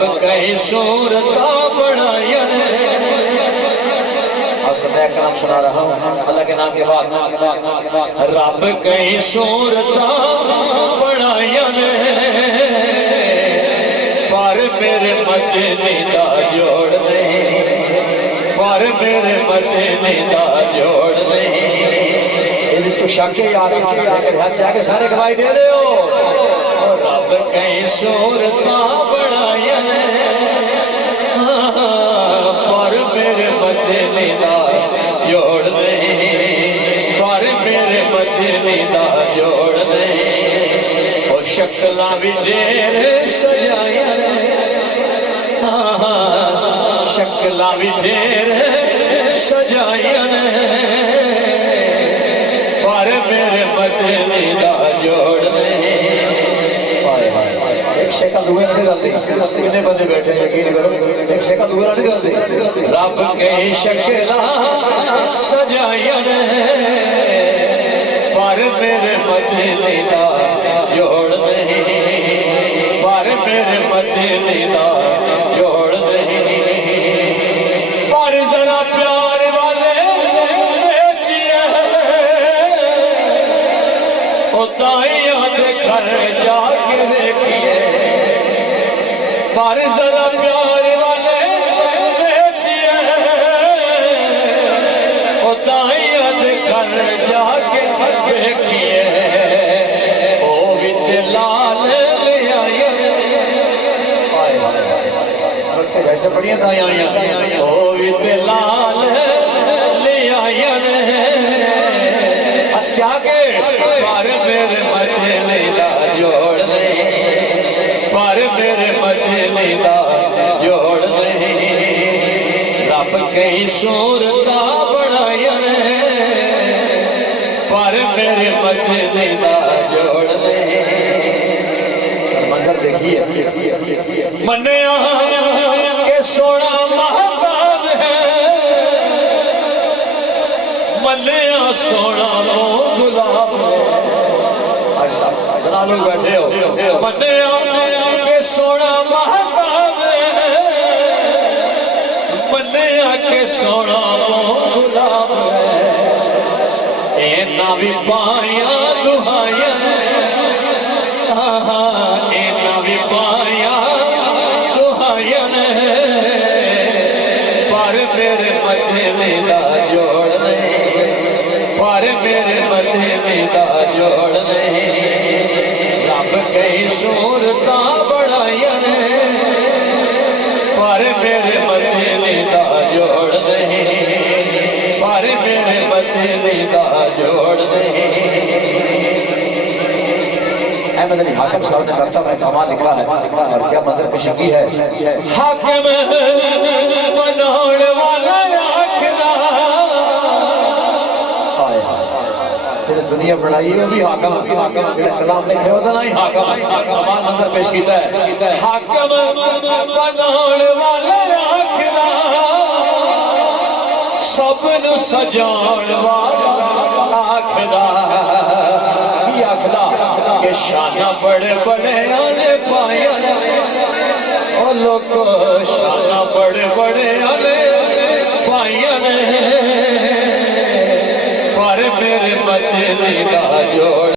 رب کئی صورتہ بڑھائیا نے. آپ کو نیا کلام سنا رہا ہوں اللہ کے نام کے بعد. رب کئی صورتہ بڑھائیا نے پر میرے مدنی دا جوڑ نہیں. پر میرے مدنی دا جوڑ نہیں. یہ تو شک ہے یار ہاتھ سے آگے سارے گواہی دے رہے ہو. رب کئی صورتہ بڑھائیا نے پر میرے مدنی دا جوڑ نہیں. پر میرے مدنی دا جوڑ نہیں. اور شکلہ بھی دیر سجایا نے. شکلہ بھی دیر سجایا نے پر میرے مدنی دا جوڑ نہیں. ایک شکل دوئے نہیں کرتے کتنے بندے بیٹھے ہیں یقین کرو ایک شکل دوئے نہیں کرتے. رب کے شکلہ سجایا نے پر میرے مدنی دا جوڑ نہیں. پر میرے مدنی دا جوڑ نہیں. پر ذرا پیار والے بیچیے او دائیاں دے گھر جا کے دیکھیے. پر ذرا پیار والے بیچیے او دائیاں دے گھر جا کے دیکھیے. او بھی لال لے آئے جیسے بڑھیا دائیں آئیں. او بھی لال لے آئے اچھا کے پر میرے مدنی دا جوڑ نہیں. پر میرے مدنی دا جوڑ نہیں. رب کئی صورتہ بڑھائیا نے پر میرے مدنی دا جوڑ نہیں. منظر دیکھیے منیا کہ سونا محتاب ہے منیا سونا لو گلاب ہے. جنا لوگ بیٹھے ہو. منیا کہ سونا محتاب ہے منیا کہ سونا لو گلاب ہے. اینا بھی پائیا دہائیا اینا بھی پائیا دہائیا پر میرے مدنی دا جوڑ نہیں. پر میرے مدنی دا جوڑ نہیں. رب کئی صورتہ بڑھائیا نے پر میرے مدنی دا جوڑ نہیں. پر میرے مدنی دا جوڑ نہیں. احمد علی حاکم صاحب نے مکتب میں کمال لکھا ہے اور کیا منظر پیش کی ہے. حاکم بناؤڑ والا آکھنا پھر دنیا بڑھائی وہ بھی حاکم پھر کلام لکھے ہوتا نہیں حاکم کمال منظر پیش کیتا ہے. حاکم بناؤڑ والا آکھنا سب نو سجاؤڑ والا آکھنا. یہ آکھنا کہ شانہ بڑے بڑے آنے پائیا اور لوگ شانہ بڑے بڑے آنے پائیا پر میرے مدنی دا جوڑ